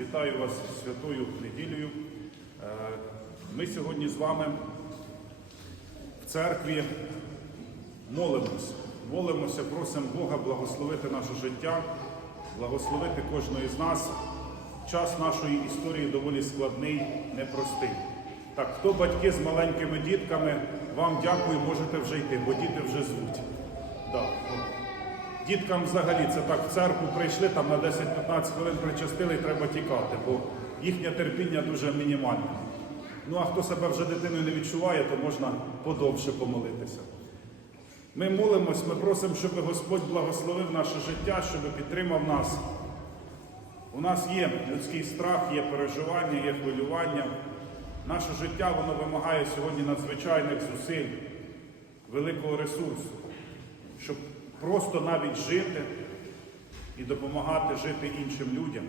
Вітаю вас святою неділею. Е, Ми сьогодні з вами в церкві молимося. Молимося, просимо Бога благословити наше життя, благословити кожного з нас. Час нашої історії доволі складний, непростий. Так, хто батьки з маленькими дітками, вам дякую, можете вже йти, бо діти вже звуть. Да. Діткам взагалі це так в церкву прийшли, там на 10-15 хвилин причастили і треба тікати, бо їхнє терпіння дуже мінімальне. Ну а хто себе вже дитиною не відчуває, то можна подовше помолитися. Ми молимось, ми просимо, щоб Господь благословив наше життя, щоб підтримав нас. У нас є людський страх, є переживання, є хвилювання. Наше життя воно вимагає сьогодні надзвичайних зусиль, великого ресурсу, щоб просто навіть жити і допомагати жити іншим людям.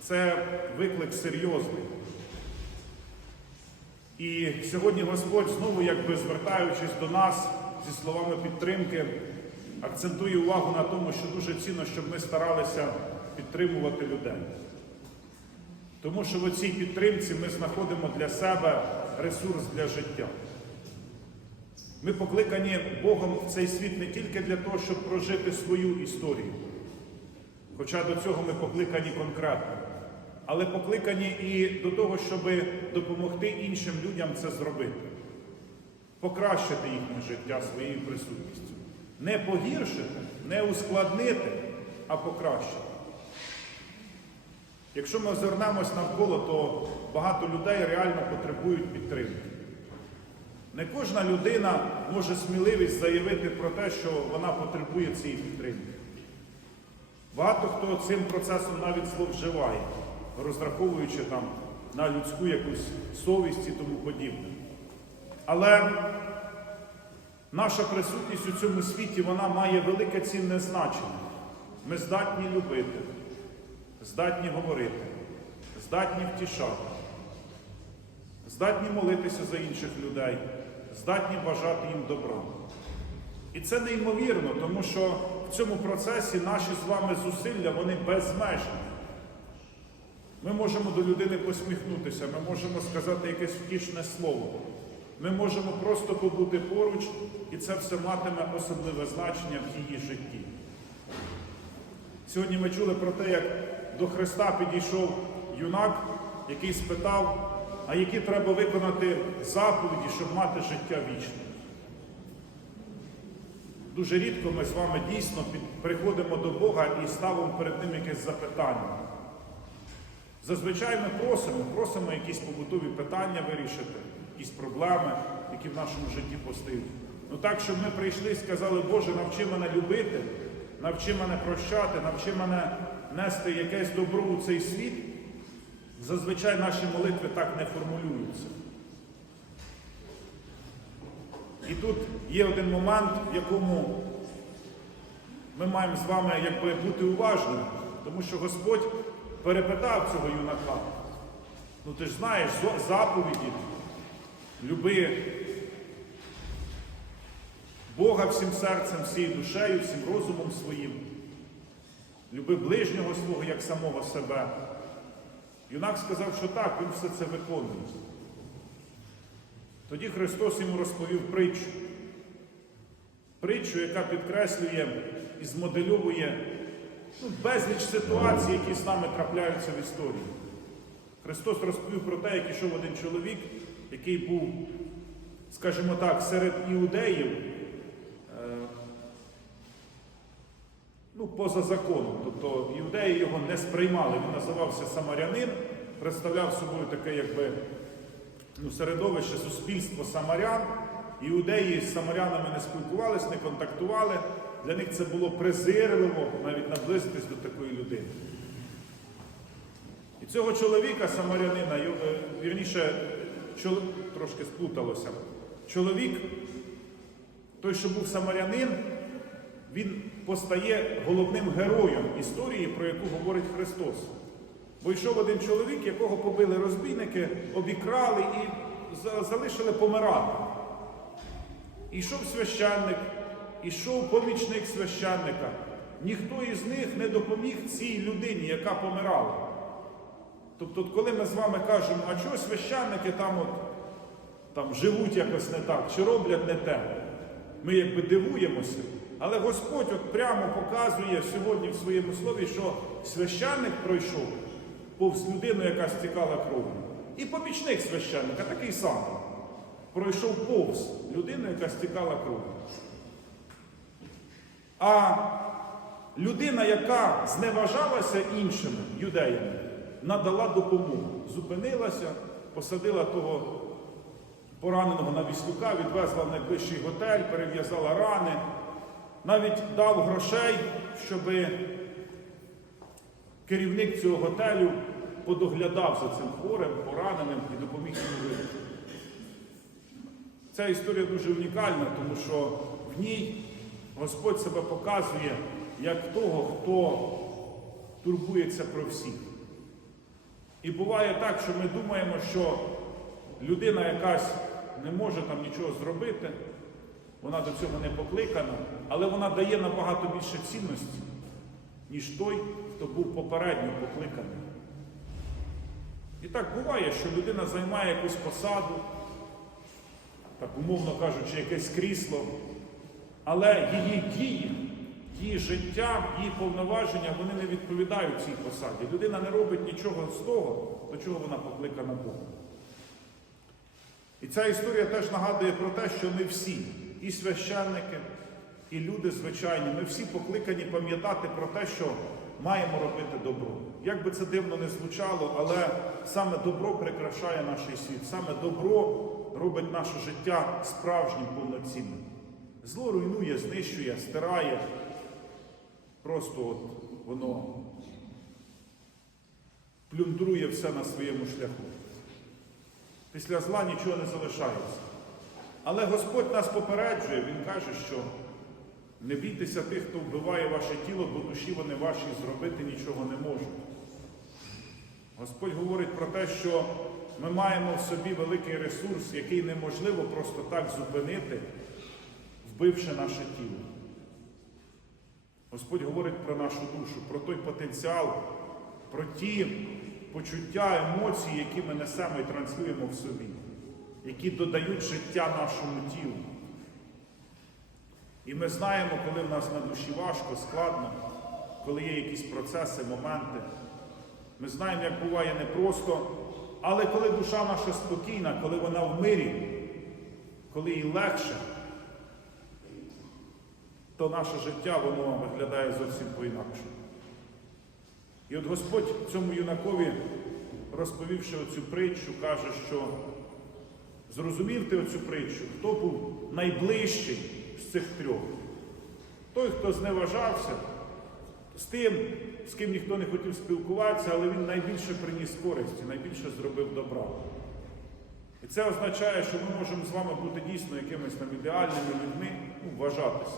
Це виклик серйозний. І сьогодні Господь знову, якби звертаючись до нас зі словами підтримки, акцентує увагу на тому, що дуже цінно, щоб ми старалися підтримувати людей. Тому що в цій підтримці ми знаходимо для себе ресурс для життя. Ми покликані Богом в цей світ не тільки для того, щоб прожити свою історію, хоча до цього ми покликані конкретно, але покликані і до того, щоб допомогти іншим людям це зробити, покращити їхнє життя своєю присутністю. Не погіршити, не ускладнити, а покращити. Якщо ми озирнемось навколо, то багато людей реально потребують підтримки. Не кожна людина може сміливість заявити про те, що вона потребує цієї підтримки. Багато хто цим процесом навіть зловживає, розраховуючи там на людську якусь совість і тому подібне. Але наша присутність у цьому світі вона має велике цінне значення. Ми здатні любити, здатні говорити, здатні втішати, здатні молитися за інших людей, здатні бажати їм добра. І це неймовірно, тому що в цьому процесі наші з вами зусилля вони безмежні. Ми можемо до людини посміхнутися, ми можемо сказати якесь втішне слово. Ми можемо просто побути поруч, і це все матиме особливе значення в її житті. Сьогодні ми чули про те, як до Христа підійшов юнак, який спитав, а які треба виконати заповіді, щоб мати життя вічне. Дуже рідко ми з вами дійсно приходимо до Бога і ставимо перед Ним якесь запитання. Зазвичай ми просимо, просимо якісь побутові питання вирішити, якісь проблеми, які в нашому житті постають. Ну так, щоб ми прийшли і сказали, Боже, навчи мене любити, навчи мене прощати, навчи мене нести якесь добро у цей світ. Зазвичай наші молитви так не формулюються. І тут є один момент, в якому ми маємо з вами якби бути уважними, тому що Господь перепитав цього юнака. Ну ти ж знаєш заповіді, люби Бога всім серцем, всією душею, всім розумом своїм. Люби ближнього свого як самого себе. Юнак сказав, що так, він все це виконує. Тоді Христос йому розповів притчу. Притчу, яка підкреслює і змодельовує ну, безліч ситуацій, які з нами трапляються в історії. Христос розповів про те, як ішов один чоловік, який був, скажімо так, серед іудеїв, ну, поза законом. Тобто іудеї його не сприймали. Він називався Самарянин, представляв собою таке, якби ну, середовище, суспільство самарян. Іудеї з самарянами не спілкувалися, не контактували. Для них це було презирливо навіть наблизитись до такої людини. І цього чоловіка, самарянина, його, е, вірніше, чол... трошки сплуталося. Чоловік, той, що був самарянин, він постає головним героєм історії, про яку говорить Христос. Бо йшов один чоловік, якого побили розбійники, обікрали і залишили помирати. Ішов священник, ішов помічник священника. Ніхто із них не допоміг цій людині, яка помирала. Тобто, коли ми з вами кажемо, а чого священники там от там живуть якось не так, чи роблять не те, ми якби дивуємося. Але Господь от прямо показує сьогодні в своєму слові, що священник пройшов повз людину, яка стікала кров'ю. І помічник священника такий самий. Пройшов повз людину, яка стікала кров'ю. А людина, яка зневажалася іншими юдеями, надала допомогу. Зупинилася, посадила того пораненого на віслюка, відвезла в найближчий готель, перев'язала рани, навіть дав грошей, щоб керівник цього готелю подоглядав за цим хворим, пораненим і допоміг йому вижити. Ця історія дуже унікальна, тому що в ній Господь себе показує як того, хто турбується про всіх. І буває так, що ми думаємо, що людина якась не може там нічого зробити, вона до цього не покликана, але вона дає набагато більше цінності, ніж той, хто був попередньо покликаний. І так буває, що людина займає якусь посаду, так умовно кажучи, якесь крісло, але її дії, її життя, її повноваження, вони не відповідають цій посаді. Людина не робить нічого з того, до чого вона покликана Богом. І ця історія теж нагадує про те, що ми всі, і священники, і люди звичайні, ми всі покликані пам'ятати про те, що маємо робити добро. Як би це дивно не звучало, але саме добро прикрашає наш світ, саме добро робить наше життя справжнім, повноцінним. Зло руйнує, знищує, стирає. Просто от воно плюндрує все на своєму шляху. Після зла нічого не залишається. Але Господь нас попереджує, Він каже, що не бійтеся тих, хто вбиває ваше тіло, бо душі вони ваші зробити нічого не можуть. Господь говорить про те, що ми маємо в собі великий ресурс, який неможливо просто так зупинити, вбивши наше тіло. Господь говорить про нашу душу, про той потенціал, про ті почуття, емоції, які ми несемо і транслюємо в собі, які додають життя нашому тілу. І ми знаємо, коли в нас на душі важко, складно, коли є якісь процеси, моменти. Ми знаємо, як буває непросто, але коли душа наша спокійна, коли вона в мирі, коли їй легше, то наше життя воно виглядає зовсім по-інакшому. І от Господь цьому юнакові, розповівши оцю притчу, каже, що зрозумів ти оцю притчу, хто був найближчий з цих трьох. Той, хто зневажався з тим, з ким ніхто не хотів спілкуватися, але він найбільше приніс користі, найбільше зробив добра. І це означає, що ми можемо з вами бути дійсно якимись там ідеальними людьми, ну, вважатися.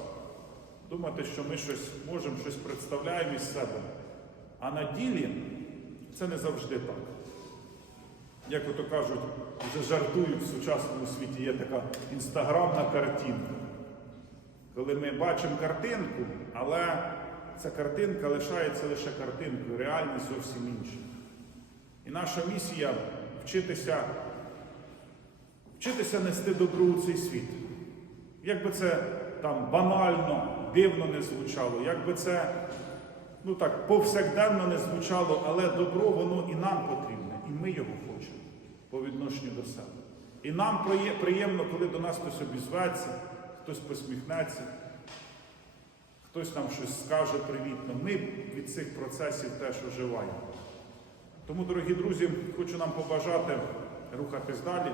Думати, що ми щось можемо, щось представляємо із себе. А на ділі це не завжди так. Як ото кажуть, вже жартують в сучасному світі, є така інстаграмна картинка. Коли ми бачимо картинку, але ця картинка лишається лише картинкою, реальність зовсім інша. І наша місія вчитися, вчитися нести добро у цей світ. Як би це там банально, дивно не звучало, як би це ну так, повсякденно не звучало, але добро воно і нам потрібне, і ми його хочемо по відношенню до себе. І нам приємно, коли до нас хтось обізветься, хтось посміхнеться, хтось нам щось скаже привітно. Ми від цих процесів теж оживаємо. Тому, дорогі друзі, хочу нам побажати рухатись далі.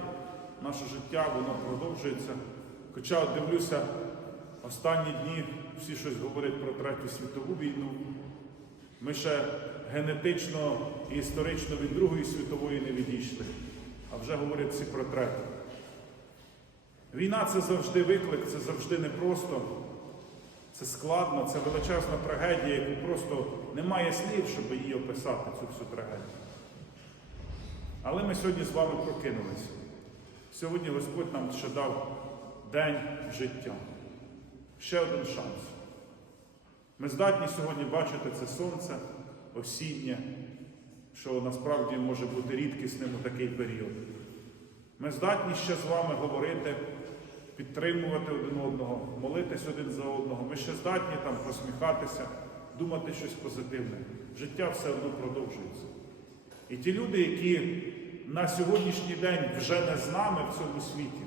Наше життя, воно продовжується. Хоча дивлюся, останні дні всі щось говорять про Третю світову війну. Ми ще генетично і історично від Другої світової не відійшли, а вже говорять всі про третю. Війна це завжди виклик, це завжди непросто, це складно, це величезна трагедія, яку просто немає слів, щоб її описати, цю всю трагедію. Але ми сьогодні з вами прокинулися. Сьогодні Господь нам ще дав день життя. Ще один шанс. Ми здатні сьогодні бачити це сонце осіннє, що насправді може бути рідкісним у такий період. Ми здатні ще з вами говорити, підтримувати один одного, молитись один за одного. Ми ще здатні там посміхатися, думати щось позитивне. Життя все одно продовжується. І ті люди, які на сьогоднішній день вже не з нами в цьому світі,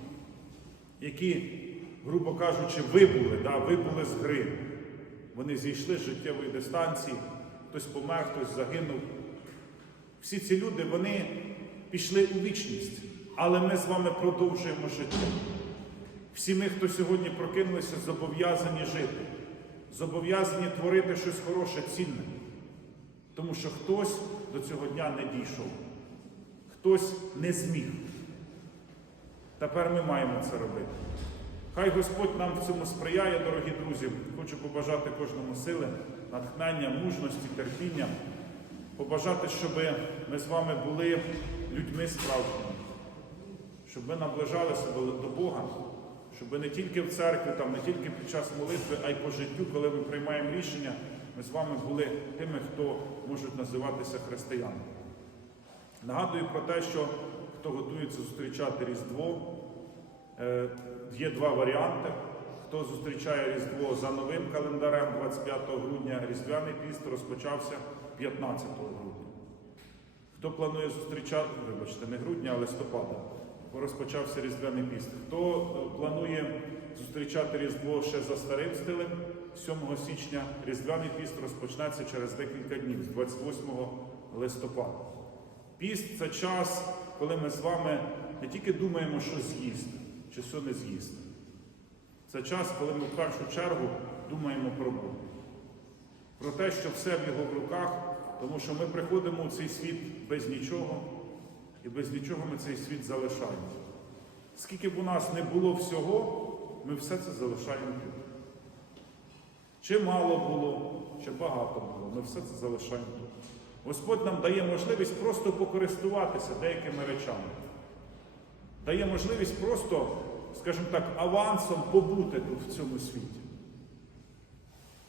які, грубо кажучи, вибули, да, вибули з гри. Вони зійшли з життєвої дистанції, хтось помер, хтось загинув. Всі ці люди вони пішли у вічність, але ми з вами продовжуємо життя. Всі ми, хто сьогодні прокинулися, зобов'язані жити, зобов'язані творити щось хороше, цінне. Тому що хтось до цього дня не дійшов, хтось не зміг. Тепер ми маємо це робити. Хай Господь нам в цьому сприяє, дорогі друзі. Хочу побажати кожному сили, натхнення, мужності, терпіння, побажати, щоб ми з вами були людьми справжніми, щоб ми наближалися до до Бога, щоб не тільки в церкві, там, не тільки під час молитви, а й по життю, коли ми приймаємо рішення, ми з вами були тими, хто можуть називатися християнами. Нагадую про те, що хто готується зустрічати Різдво, е, є два варіанти. Хто зустрічає Різдво за новим календарем 25 грудня, Різдвяний піст розпочався 15 грудня. Хто планує зустрічати, вибачте, не грудня, а листопада, розпочався Різдвяний піст. Хто е, планує зустрічати Різдво ще за старим стилем, 7 січня Різдвяний піст розпочнеться через декілька днів, з 28 листопада. Піст це час, коли ми з вами не тільки думаємо, що з'їсти, чи що не з'їсти. Це час, коли ми в першу чергу думаємо про Бога. Про те, що все в його руках, тому що ми приходимо у цей світ без нічого, і без нічого ми цей світ залишаємо. Скільки б у нас не було всього, ми все це залишаємо тут. Чи мало було, чи багато було, ми все це залишаємо тут. Господь нам дає можливість просто покористуватися деякими речами. Дає можливість просто, скажімо так, авансом побути тут в цьому світі.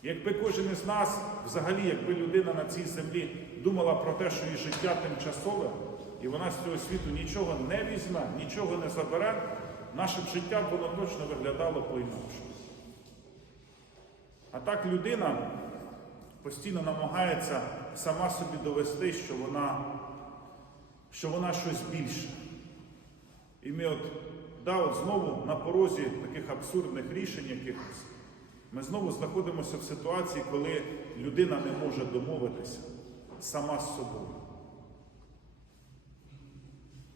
Якби кожен із нас, взагалі, якби людина на цій землі думала про те, що її життя тимчасове, і вона з цього світу нічого не візьме, нічого не забере, наше б життя воно точно виглядало по-інакшому. А так людина постійно намагається сама собі довести, що вона, що вона щось більше. І ми от, да, от знову на порозі таких абсурдних рішень якихось, ми знову знаходимося в ситуації, коли людина не може домовитися сама з собою.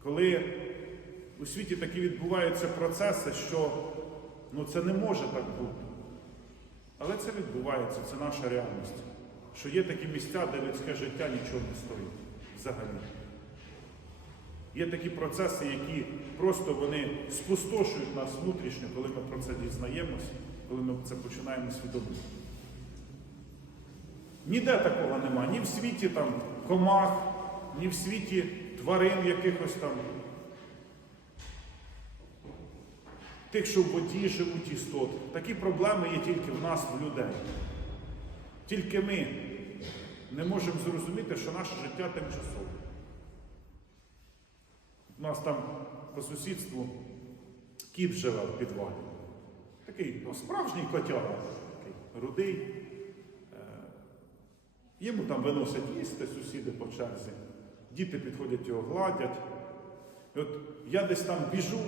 Коли у світі такі відбуваються процеси, що ну, це не може так бути. Але це відбувається, це наша реальність. Що є такі місця, де людське життя нічого не стоїть взагалі. Є такі процеси, які просто вони спустошують нас внутрішньо, коли ми про це дізнаємося, коли ми це починаємо свідомити. Ніде такого нема, ні в світі там комах, ні в світі тварин якихось там. Тих, що в воді живуть істот. Такі проблеми є тільки в нас, в людей. Тільки ми не можемо зрозуміти, що наше життя тимчасове. У нас там по сусідству кіт живе в підвалі. Такий ну, справжній котяра, такий рудий. Е, Йому там виносять їсти сусіди по черзі. Діти підходять його гладять. І от я десь там біжу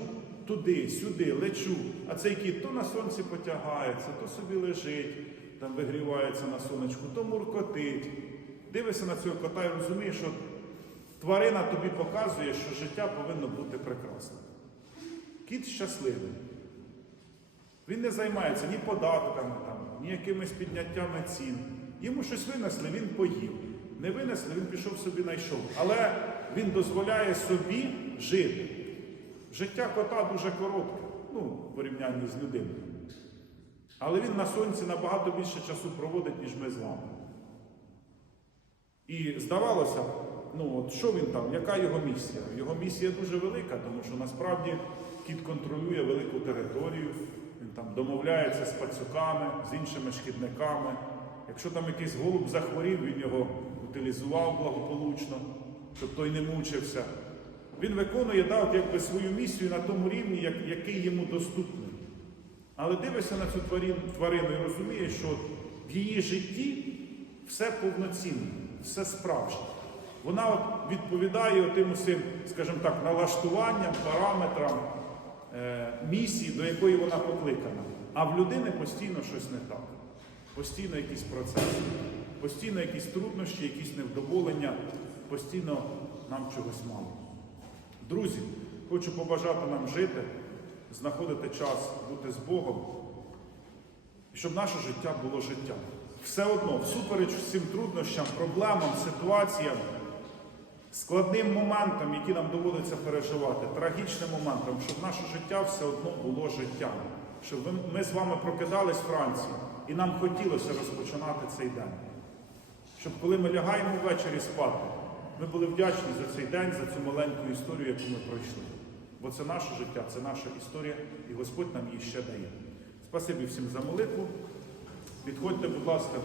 туди, сюди, лечу, а цей кіт то на сонці потягається, то собі лежить, там вигрівається на сонечку, то муркотить. Дивишся на цього кота і розумієш, що тварина тобі показує, що життя повинно бути прекрасним. Кіт щасливий. Він не займається ні податками, там, ні якимись підняттями цін. Йому щось винесли, він поїв. Не винесли, він пішов собі знайшов. Але він дозволяє собі жити. Життя кота дуже коротке, ну, в порівнянні з людиною. Але він на сонці набагато більше часу проводить, ніж ми з вами. І здавалося, ну от що він там, яка його місія? Його місія дуже велика, тому що насправді кіт контролює велику територію, він там домовляється з пацюками, з іншими шкідниками. Якщо там якийсь голуб захворів, він його утилізував благополучно. щоб той не мучився. Він виконує да, от якби свою місію на тому рівні, як, який йому доступний. Але дивишся на цю тварин- тварину і розумієш, що в її житті все повноцінне, все справжнє. Вона от відповідає тим усім, скажімо так, налаштуванням, параметрам місії, до якої вона покликана. А в людини постійно щось не так. Постійно якісь процеси, постійно якісь труднощі, якісь невдоволення, постійно нам чогось мало. Друзі, хочу побажати нам жити, знаходити час бути з Богом, щоб наше життя було життям. Все одно, всупереч всім труднощам, проблемам, ситуаціям, складним моментам, які нам доводиться переживати, трагічним моментам, щоб наше життя все одно було життям. Щоб ми з вами прокидались Франції, і нам хотілося розпочинати цей день. Щоб коли ми лягаємо ввечері спати, ми були вдячні за цей день, за цю маленьку історію, яку ми пройшли. Бо це наше життя, це наша історія, і Господь нам її ще дає. Спасибі всім за молитву. Підходьте, будь ласка, до